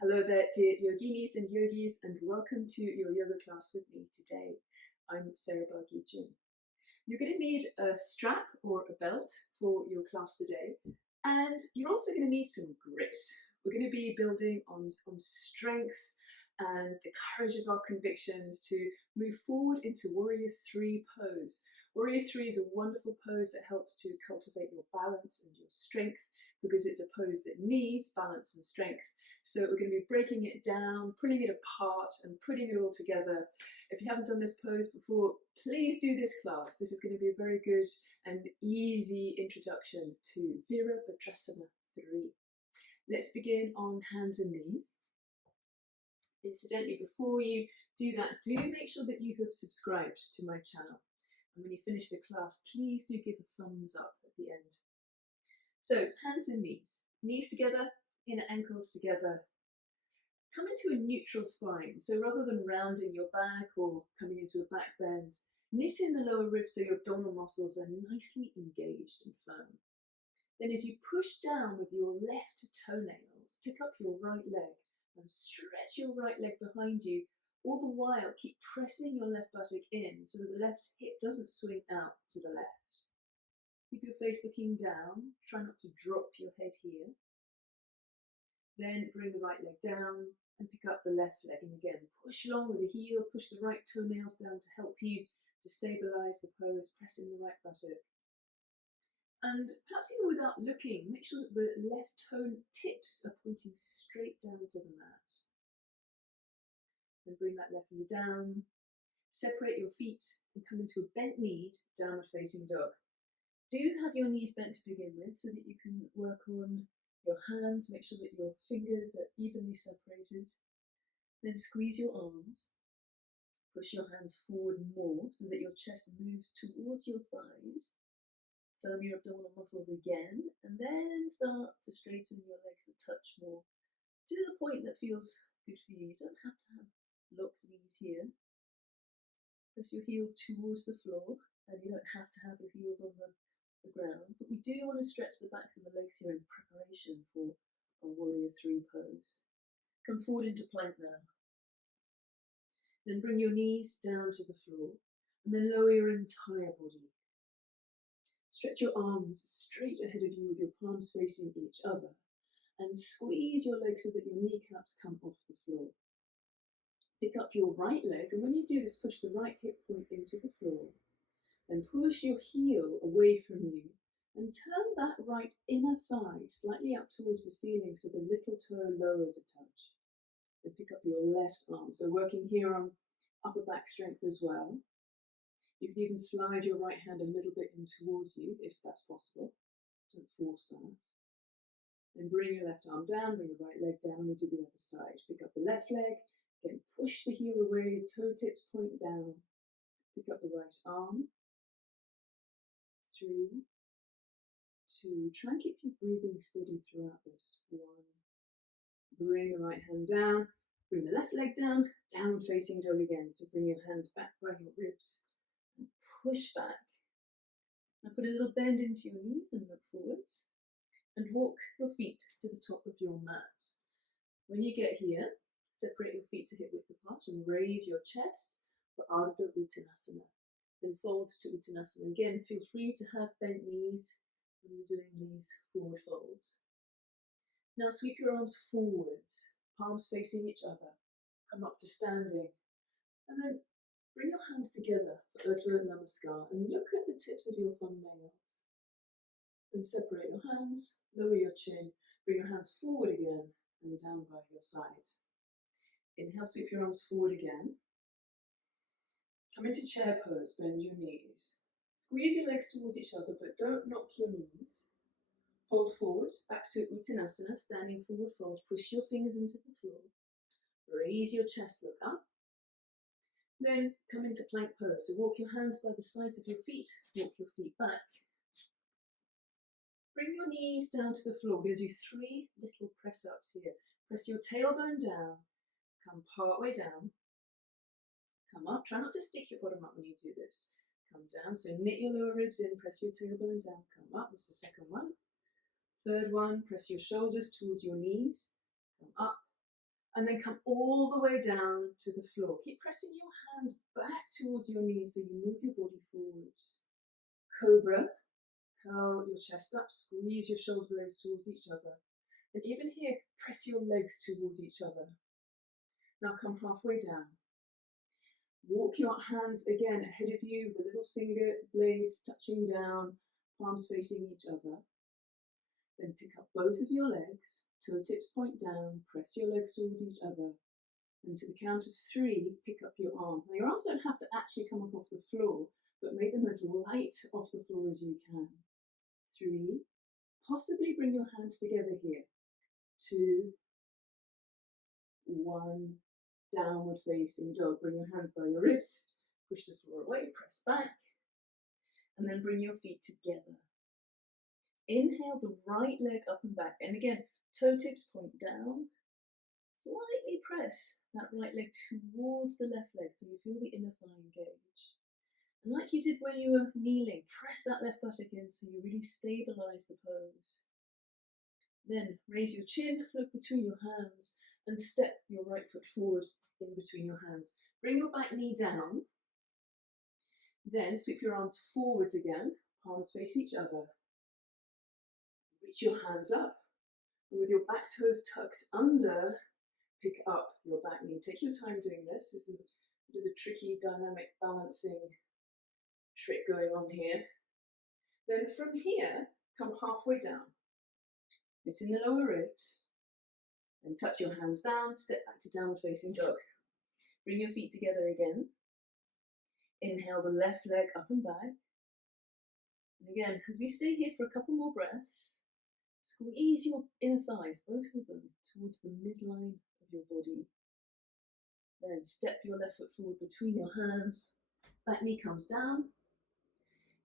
Hello there, dear yoginis and yogis, and welcome to your yoga class with me today. I'm Virabadrhasana. You're going to need a strap or a belt for your class today, and you're also going to need some grit. We're going to be building on strength and the courage of our convictions to move forward into Warrior 3 pose. Warrior 3 is a wonderful pose that helps to cultivate your balance and your strength because it's a pose that needs balance and strength. So we're going to be breaking it down, pulling it apart and putting it all together. If you haven't done this pose before, please do this class. This is going to be a very good and easy introduction to Virabadrhasana 3. Let's begin on hands and knees. Incidentally, before you do that, do make sure that you have subscribed to my channel. And when you finish the class, please do give a thumbs up at the end. So hands and knees. Knees together, inner ankles together. Come into a neutral spine. So rather than rounding your back or coming into a back bend, knit in the lower ribs so your abdominal muscles are nicely engaged and firm. Then as you push down with your left toenails, pick up your right leg and stretch your right leg behind you. All the while, keep pressing your left buttock in so that the left hip doesn't swing out to the left. Keep your face looking down. Try not to drop your head here. Then bring the right leg down and pick up the left leg. And again, push along with the heel, push the right toenails down to help you to stabilize the pose, pressing the right buttock. And perhaps even without looking, make sure that the left toe tips are pointing straight down to the mat. Then bring that left knee down, separate your feet and come into a bent knee, downward facing dog. Do have your knees bent to begin with so that you can work on your hands, make sure that your fingers are evenly separated. Then squeeze your arms. Push your hands forward more so that your chest moves towards your thighs. Firm your abdominal muscles again, and then start to straighten your legs a touch more to the point that feels good for you. You don't have to have locked knees here. Press your heels towards the floor, and you don't have to have your heels on the ground, but we do want to stretch the backs of the legs here in preparation for our Warrior 3 pose. Come forward into plank now. Then bring your knees down to the floor and then lower your entire body. Stretch your arms straight ahead of you with your palms facing each other and squeeze your legs so that your kneecaps come off the floor. Pick up your right leg, and when you do this, push the right hip point into the floor. Then push your heel away from you and turn that right inner thigh slightly up towards the ceiling so the little toe lowers a touch. Then pick up your left arm. So working here on upper back strength as well. You can even slide your right hand a little bit in towards you if that's possible. Don't force that. Then bring your left arm down, bring the right leg down, and we'll do the other side. Pick up the left leg, again push the heel away, toe tips point down. Pick up the right arm. 3, 2, try and keep your breathing steady throughout this. 1, bring the right hand down, bring the left leg down, downward facing dog again. So bring your hands back by your ribs and push back. Now put a little bend into your knees and look forwards and walk your feet to the top of your mat. When you get here, separate your feet to hip width apart and raise your chest for Ardha Uttanasana. Then fold to Uttanasana. Again, feel free to have bent knees when you're doing these forward folds. Now sweep your arms forwards, palms facing each other. Come up to standing. And then bring your hands together for Urdhva Namaskar and look at the tips of your thumbnails. Then separate your hands, lower your chin, bring your hands forward again and down by your sides. Inhale, sweep your arms forward again. Come into chair pose, bend your knees. Squeeze your legs towards each other, but don't knock your knees. Fold forward, back to Uttanasana, standing forward fold. Push your fingers into the floor. Raise your chest, look up. Then come into plank pose. So walk your hands by the sides of your feet, walk your feet back. Bring your knees down to the floor. We're going to do 3 little press ups here. Press your tailbone down, come part way down. Come up, try not to stick your bottom up when you do this. Come down, so knit your lower ribs in, press your tailbone down, come up, this is the second one. Third one, press your shoulders towards your knees, come up, And then come all the way down to the floor. Keep pressing your hands back towards your knees so you move your body forward. Cobra, curl your chest up, squeeze your shoulder blades towards each other. And even here, press your legs towards each other. Now come halfway down. Walk your hands again ahead of you, the little finger blades touching down, palms facing each other. Then pick up both of your legs, toe tips point down, press your legs towards each other. And to the count of 3, pick up your arms. Now your arms don't have to actually come up off the floor, but make them as light off the floor as you can. 3, possibly bring your hands together here. 2, 1, downward facing dog. Bring your hands by your ribs, push the floor away, press back, and then bring your feet together. Inhale the right leg up and back, and again, toe tips point down. Slightly press that right leg towards the left leg so you feel the inner thigh engage. And like you did when you were kneeling, press that left buttock in so you really stabilize the pose. Then raise your chin, look between your hands, and step your right foot forward in between your hands. Bring your back knee down. Then sweep your arms forwards again, palms face each other. Reach your hands up, and with your back toes tucked under, pick up your back knee. Take your time doing this. This is a bit of a tricky dynamic balancing trick going on here. Then from here, come halfway down. It's in the lower ribs. And touch your hands down, step back to downward facing dog. Bring your feet together again. Inhale the left leg up and back. And again, as we stay here for a couple more breaths, squeeze your inner thighs, both of them, towards the midline of your body. Then step your left foot forward between your hands. Back knee comes down.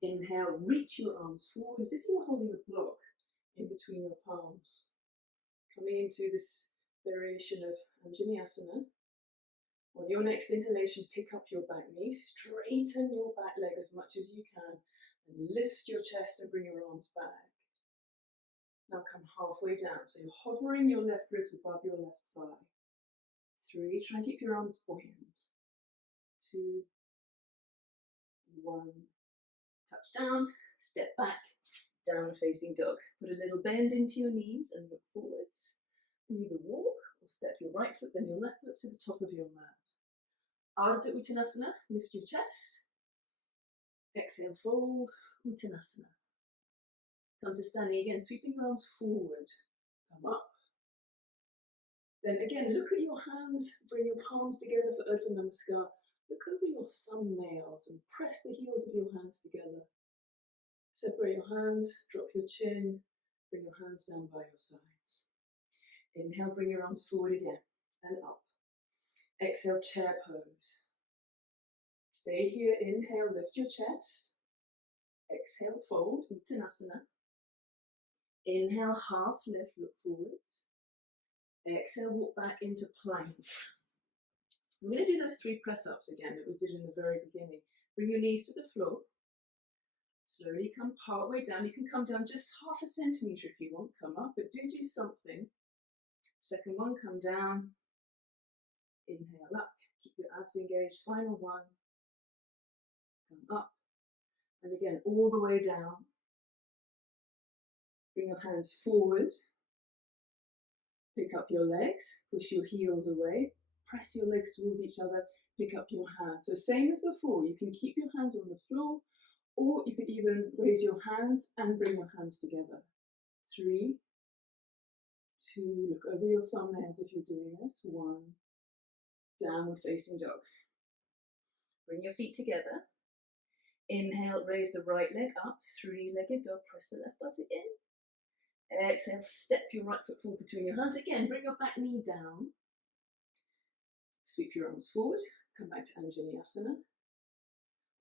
Inhale, reach your arms forward as if you were holding a block in between your palms. Coming into this variation of Anjaneyasana. On your next inhalation, pick up your back knee, straighten your back leg as much as you can, and lift your chest and bring your arms back. Now come halfway down, so you're hovering your left ribs above your left thigh. 3, try and keep your arms buoyant. 2, 1, touch down, step back, downward facing dog. Put a little bend into your knees and look forwards. And either walk or step your right foot, then your left foot to the top of your mat. Ardha Uttanasana, lift your chest. Exhale, fold, Uttanasana. Come to standing again, sweeping your arms forward. Come up. Then again, look at your hands, bring your palms together for Urdhva Namaskar. Look over your thumbnails and press the heels of your hands together. Separate your hands, drop your chin, bring your hands down by your sides. Inhale, bring your arms forward again and up. Exhale, chair pose. Stay here, inhale, lift your chest. Exhale, fold, Uttanasana. Inhale, half lift, look forwards. Exhale, walk back into plank. I'm going to do those 3 press-ups again that we did in the very beginning. Bring your knees to the floor. Slowly come part way down. You can come down just half a centimetre if you want. Come up, but do something. Second one, come down. Inhale up. Keep your abs engaged. Final one. Come up. And again, all the way down. Bring your hands forward. Pick up your legs. Push your heels away. Press your legs towards each other. Pick up your hands. So same as before. You can keep your hands on the floor, or you could even raise your hands and bring your hands together. 3, 2, look over your thumbnails if you're doing this. 1, downward facing dog. Bring your feet together. Inhale, raise the right leg up. 3-legged dog, press the left buttock in. Exhale, step your right foot forward between your hands. Again, bring your back knee down. Sweep your arms forward. Come back to Anjaneyasana.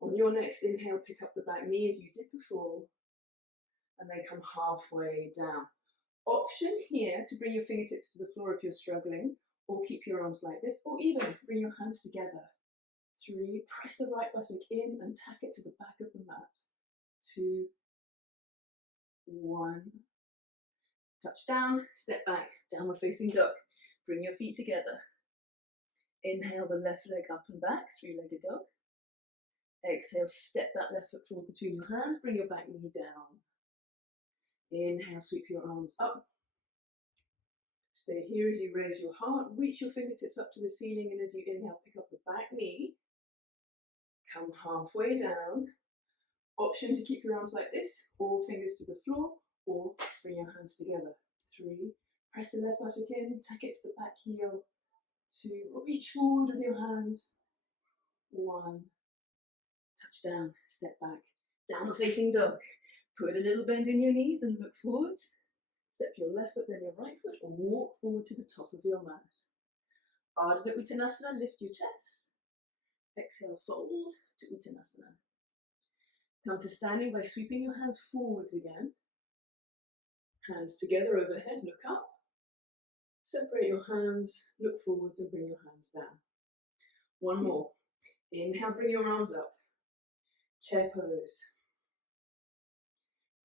On your next inhale, pick up the back knee as you did before, and then come halfway down. Option here to bring your fingertips to the floor if you're struggling, or keep your arms like this, or even bring your hands together. 3, press the right buttock in and tack it to the back of the mat. 2, 1, touch down, step back, downward facing dog. Bring your feet together. Inhale the left leg up and back, three-legged dog. Exhale, step that left foot forward between your hands, bring your back knee down. Inhale, sweep your arms up. Stay here as you raise your heart, reach your fingertips up to the ceiling, and as you inhale, pick up the back knee. Come halfway down. Option to keep your arms like this, or fingers to the floor, or bring your hands together. 3, press the left buttock in, tuck it to the back heel. 2, reach forward with your hands. 1, touch down, step back. Downward facing dog. Put a little bend in your knees and look forward. Step your left foot, then your right foot, and walk forward to the top of your mat. Ardha Uttanasana, lift your chest. Exhale, fold to Uttanasana. Come to standing by sweeping your hands forwards again. Hands together overhead, look up. Separate your hands, look forwards and bring your hands down. One more. Inhale, bring your arms up. Chair pose.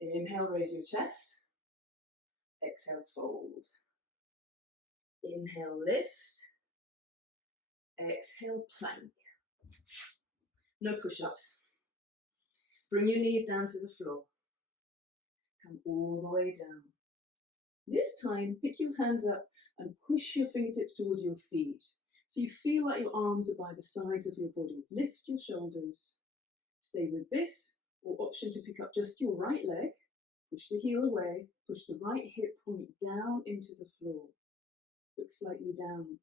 Inhale, raise your chest. Exhale, fold. Inhale, lift. Exhale, plank. No push-ups. Bring your knees down to the floor. Come all the way down. This time, pick your hands up and push your fingertips towards your feet. So you feel like your arms are by the sides of your body. Lift your shoulders. Stay with this, or option to pick up just your right leg. Push the heel away. Push the right hip point down into the floor. Look slightly down.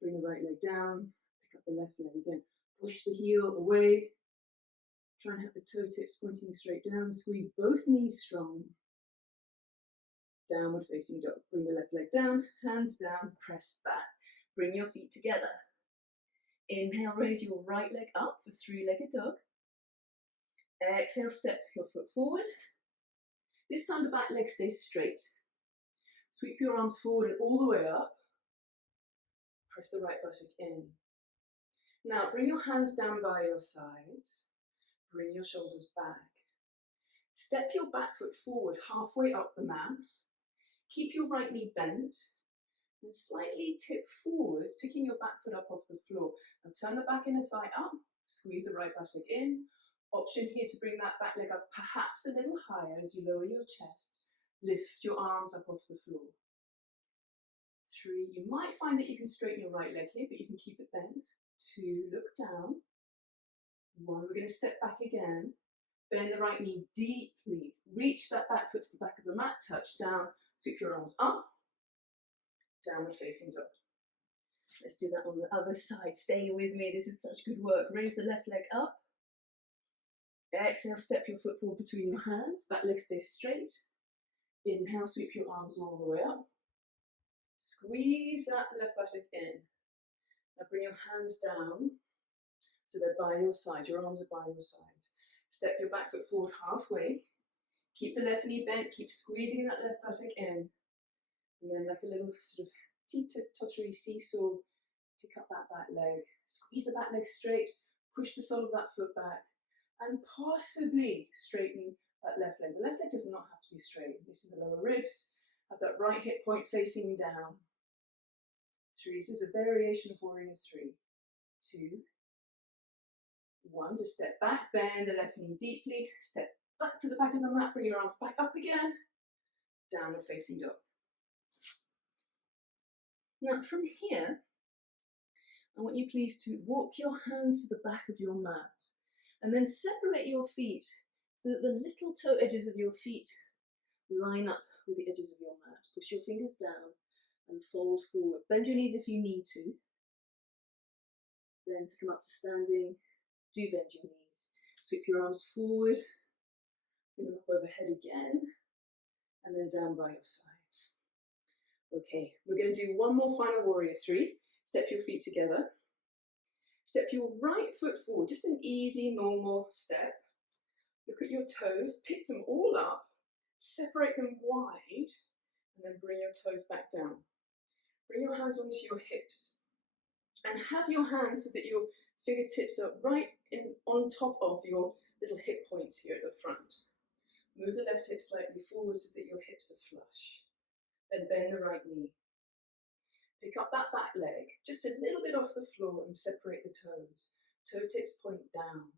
Bring the right leg down. Pick up the left leg again. Push the heel away. Try and have the toe tips pointing straight down. Squeeze both knees strong. Downward facing dog. Bring the left leg down, hands down, press back. Bring your feet together. Inhale, raise your right leg up for three-legged dog. Exhale, step your foot forward. This time the back leg stays straight. Sweep your arms forward and all the way up. Press the right buttock in. Now bring your hands down by your sides. Bring your shoulders back. Step your back foot forward halfway up the mat. Keep your right knee bent and slightly tip forwards, picking your back foot up off the floor. And turn the back inner thigh up, squeeze the right buttock in. Option here to bring that back leg up perhaps a little higher as you lower your chest. Lift your arms up off the floor. 3, you might find that you can straighten your right leg here, but you can keep it bent. 2, look down. 1, we're going to step back again. Bend the right knee deeply. Reach that back foot to the back of the mat, touch down, sweep your arms up. Downward facing dog. Let's do that on the other side. Stay with me, this is such good work. Raise the left leg up. Exhale, step your foot forward between your hands. Back leg stays straight. Inhale, sweep your arms all the way up. Squeeze that left buttock in. Now bring your hands down so they're by your side. Your arms are by your sides. Step your back foot forward halfway. Keep the left knee bent. Keep squeezing that left buttock in. And then like a little sort of teeter-tottery seesaw, pick up that back leg. Squeeze the back leg straight. Push the sole of that foot back. And possibly straighten that left leg. The left leg does not have to be straight. Loosen the lower ribs. Have that right hip point facing down. 3, this is a variation of warrior 3. 2, 1, to step back, bend the left knee deeply, step back to the back of the mat, bring your arms back up again, downward facing dog. Now from here, I want you please to walk your hands to the back of your mat and then separate your feet so that the little toe edges of your feet line up with the edges of your mat. Push your fingers down and fold forward. Bend your knees if you need to. Then to come up to standing, do bend your knees. Sweep your arms forward, bring them up overhead again, and then down by your side. Okay, we're going to do one more final warrior 3. Step your feet together. Step your right foot forward, just an easy, normal step. Look at your toes, pick them all up, separate them wide, and then bring your toes back down. Bring your hands onto your hips, and have your hands so that your fingertips are right on top of your little hip points here at the front. Move the left hip slightly forward so that your hips are flush. Then bend the right knee. Pick up that back leg, just a little bit off the floor, and separate the toes. Toe tips point down.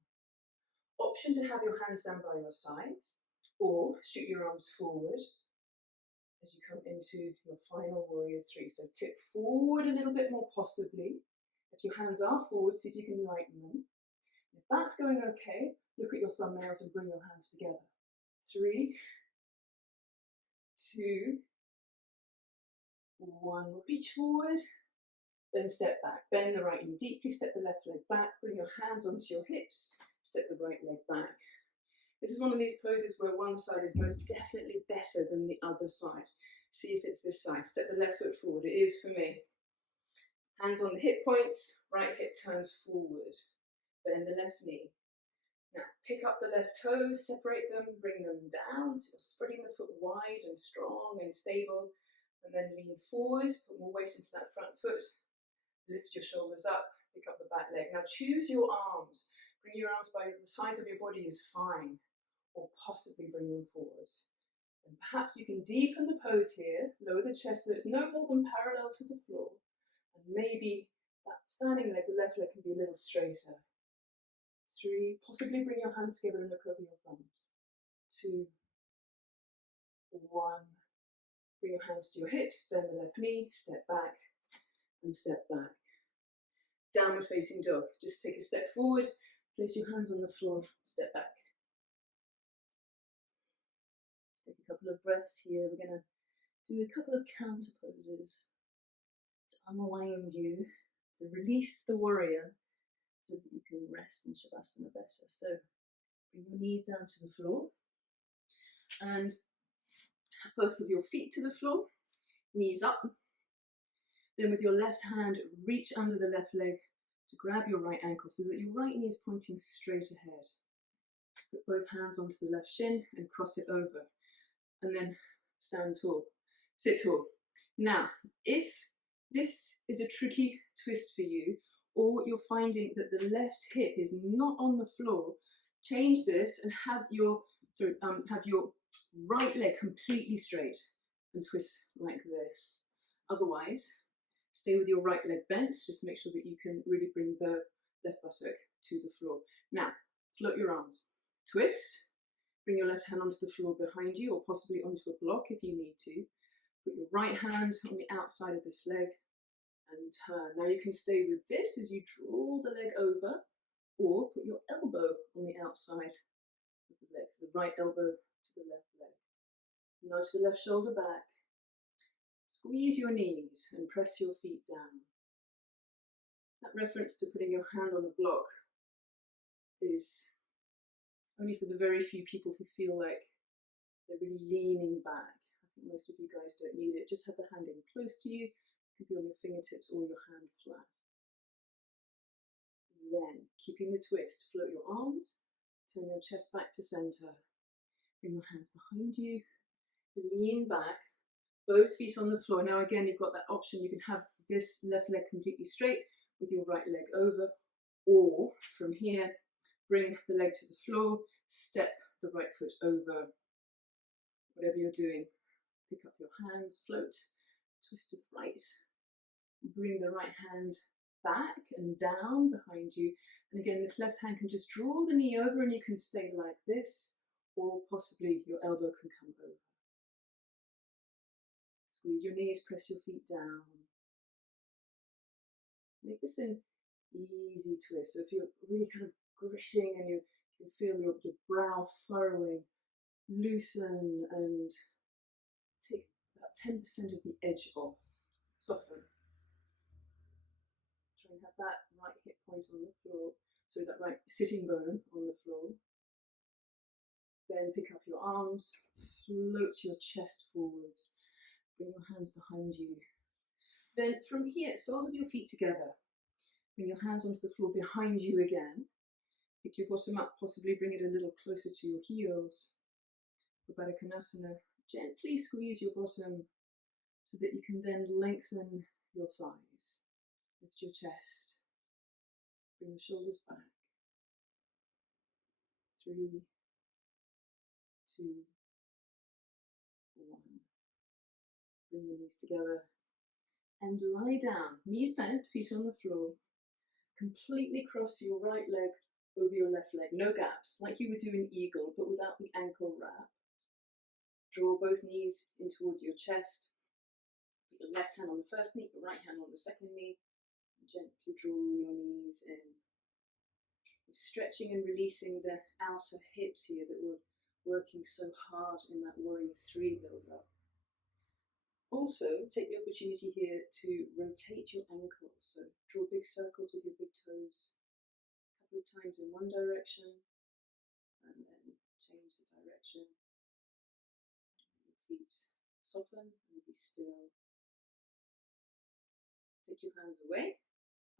Option to have your hands down by your sides, or shoot your arms forward as you come into your final warrior three. So tip forward a little bit more possibly. If your hands are forward, see if you can lighten them. If that's going okay, look at your thumbnails and bring your hands together. 3, 2, 1. Reach forward, then step back. Bend the right knee deeply, step the left leg back, bring your hands onto your hips, step the right leg back. This is one of these poses where one side is most definitely better than the other side. See if it's this side. Step the left foot forward. It is for me. Hands on the hip points, right hip turns forward. Bend the left knee. Now pick up the left toes, separate them, bring them down. So you're spreading the foot wide and strong and stable. And then lean forward, put more weight into that front foot. Lift your shoulders up, pick up the back leg. Now choose your arms. Bring your arms by the size of your body is fine. Or possibly bring them forward. And perhaps you can deepen the pose here, lower the chest so it's no more than parallel to the floor. And maybe that standing leg, the left leg, can be a little straighter. 3, possibly bring your hands together and look over your thumbs. 2, 1, bring your hands to your hips, bend the left knee, step back and step back. Downward facing dog, just take a step forward, place your hands on the floor, step back. Take a couple of breaths here. We're going to do a couple of counter poses to unwind you, to release the warrior so that you can rest in Shavasana better. So bring your knees down to the floor and both of your feet to the floor, knees up. Then with your left hand, reach under the left leg to grab your right ankle so that your right knee is pointing straight ahead. Put both hands onto the left shin and cross it over. And then stand tall, sit tall. Now, if this is a tricky twist for you, or you're finding that the left hip is not on the floor, change this and have your right leg completely straight and twist like this. Otherwise, stay with your right leg bent. Just make sure that you can really bring the left buttock to the floor. Now, float your arms, twist. Bring your left hand onto the floor behind you, or possibly onto a block if you need to. Put your right hand on the outside of this leg and turn. Now you can stay with this as you draw the leg over, or put your elbow on the outside of the leg. So the right elbow to the left leg. Nudge the left shoulder back. Squeeze your knees and press your feet down. That reference to putting your hand on a block is only for the very few people who feel like they're really leaning back. I think most of you guys don't need it. Just have the hand in close to you. It could be on your fingertips or your hand flat. Then, keeping the twist, float your arms, turn your chest back to center. Bring your hands behind you, lean back, both feet on the floor. Now again, you've got that option. You can have this left leg completely straight with your right leg over, or from here, bring the leg to the floor, step the right foot over. Whatever you're doing, pick up your hands, float, twist to the right, bring the right hand back and down behind you. And again, this left hand can just draw the knee over and you can stay like this, or possibly your elbow can come over. Squeeze your knees, press your feet down. Make this an easy twist. So if you're really kind of gritting and you can feel your brow furrowing, loosen and take about 10% of the edge off. Soften. Try and have that right hip point on the floor, so that right sitting bone on the floor. Then pick up your arms, float your chest forwards, bring your hands behind you. Then from here, soles of your feet together. Bring your hands onto the floor behind you again. Pick your bottom up, possibly bring it a little closer to your heels. Virabadrhasana. Gently squeeze your bottom so that you can then lengthen your thighs. Lift your chest. Bring the shoulders back. 3, 2, 1. Bring your knees together. and lie down, knees bent, feet on the floor. Completely cross your right leg over your left leg, no gaps, like you would do in eagle, but without the ankle wrap. Draw both knees in towards your chest. Put your left hand on the first knee, your right hand on the second knee. Gently draw your knees in. Stretching and releasing the outer hips here that were working so hard in that warrior 3 build-up. Also, take the opportunity here to rotate your ankles. So draw big circles with your big toes, a couple of times in one direction, and then change the direction. Your feet soften and be still. Take your hands away,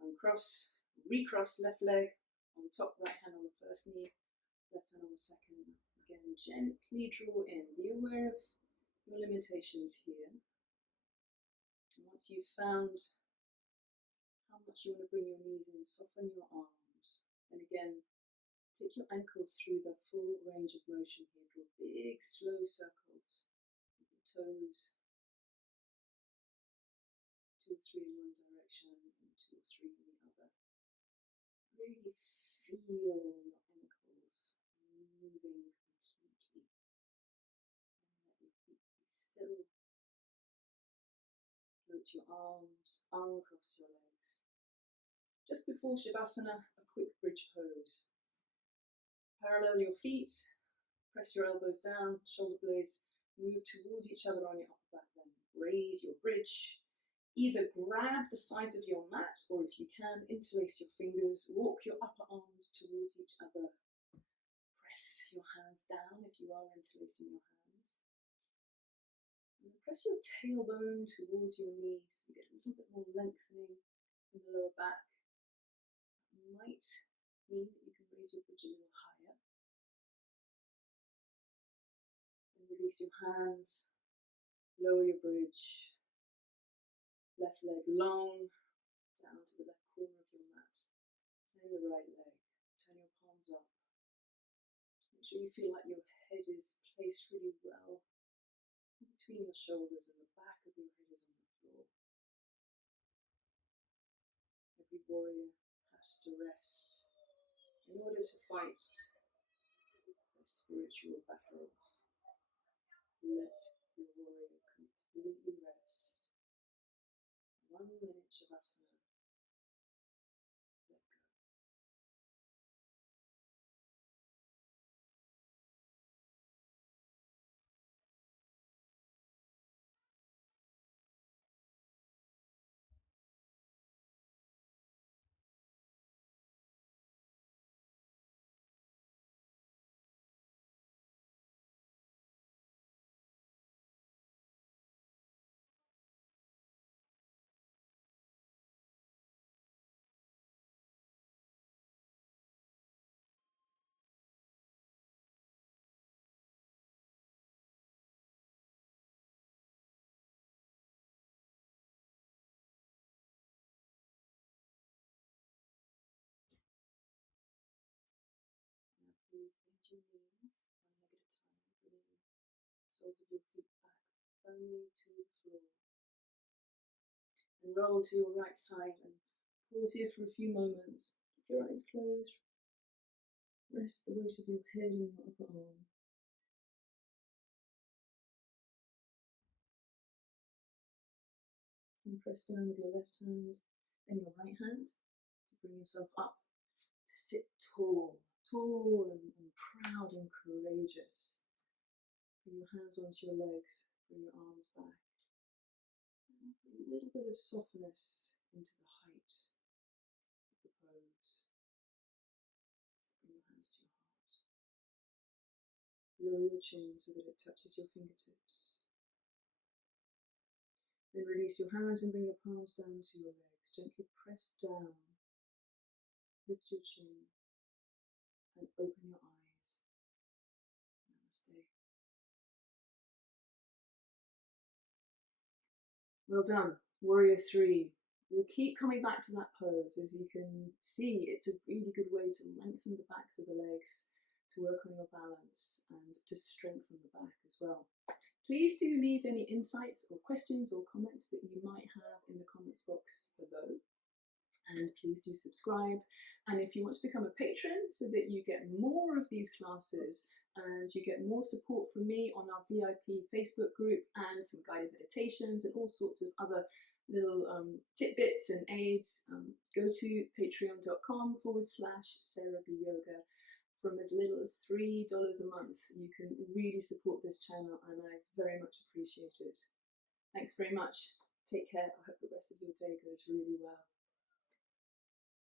uncross, recross left leg, on top, right hand on the first knee, left hand on the second. Again, gently draw in. Be aware of your limitations here. And once you've found how much you want to bring your knees in, soften your arms. And again, take your ankles through the full range of motion here. Draw big, slow circles with your toes. 2 or 3 in one direction and 2 or 3 in the other. Really feel your ankles moving completely. And let your feet be still. Float your arms, uncross your legs. Just before Shavasana, a quick bridge pose. Parallel your feet, press your elbows down, shoulder blades move towards each other on your upper back, then raise your bridge. Either grab the sides of your mat, or if you can, interlace your fingers, walk your upper arms towards each other. Press your hands down if you are interlacing your hands. And press your tailbone towards your knees. You get a little bit more lengthening in the lower back. That might mean that you can raise your bridge a little higher. And release your hands. Lower your bridge. Left leg long, down to the left corner of your mat. And the right leg. Turn your palms up. Make sure you feel like your head is placed really well between your shoulders and the back of your head is on the floor. Every warrior has to rest in order to fight their spiritual battles. Let your warrior completely rest. 1 minute Shavasana. Let go. Please bend your knees 1 leg at a time, bringing the soles of your feet back firmly to the floor. And roll to your right side and pause here for a few moments. Keep your eyes closed. Rest the weight of your head in your upper arm. And press down with your left hand, then your right hand to bring yourself up to sit tall, tall and proud and courageous. Bring your hands onto your legs, bring your arms back. And a little bit of softness into the height of the pose. Bring your hands to your heart. Lower your chin so that it touches your fingertips. Then release your hands and bring your palms down to your legs. Gently press down. Lift your chin and open your eyes. Namaste. Well done. Warrior 3. We'll keep coming back to that pose. As you can see, it's a really good way to lengthen the backs of the legs, to work on your balance and to strengthen the back as well. Please do leave any insights or questions or comments that you might have in the comments box below. And please do subscribe. And if you want to become a patron so that you get more of these classes and you get more support from me on our VIP Facebook group and some guided meditations and all sorts of other little tidbits and aids, go to patreon.com/SarahBYoga. From as little as $3 a month, you can really support this channel, and I very much appreciate it. Thanks very much. Take care. I hope the rest of your day goes really well.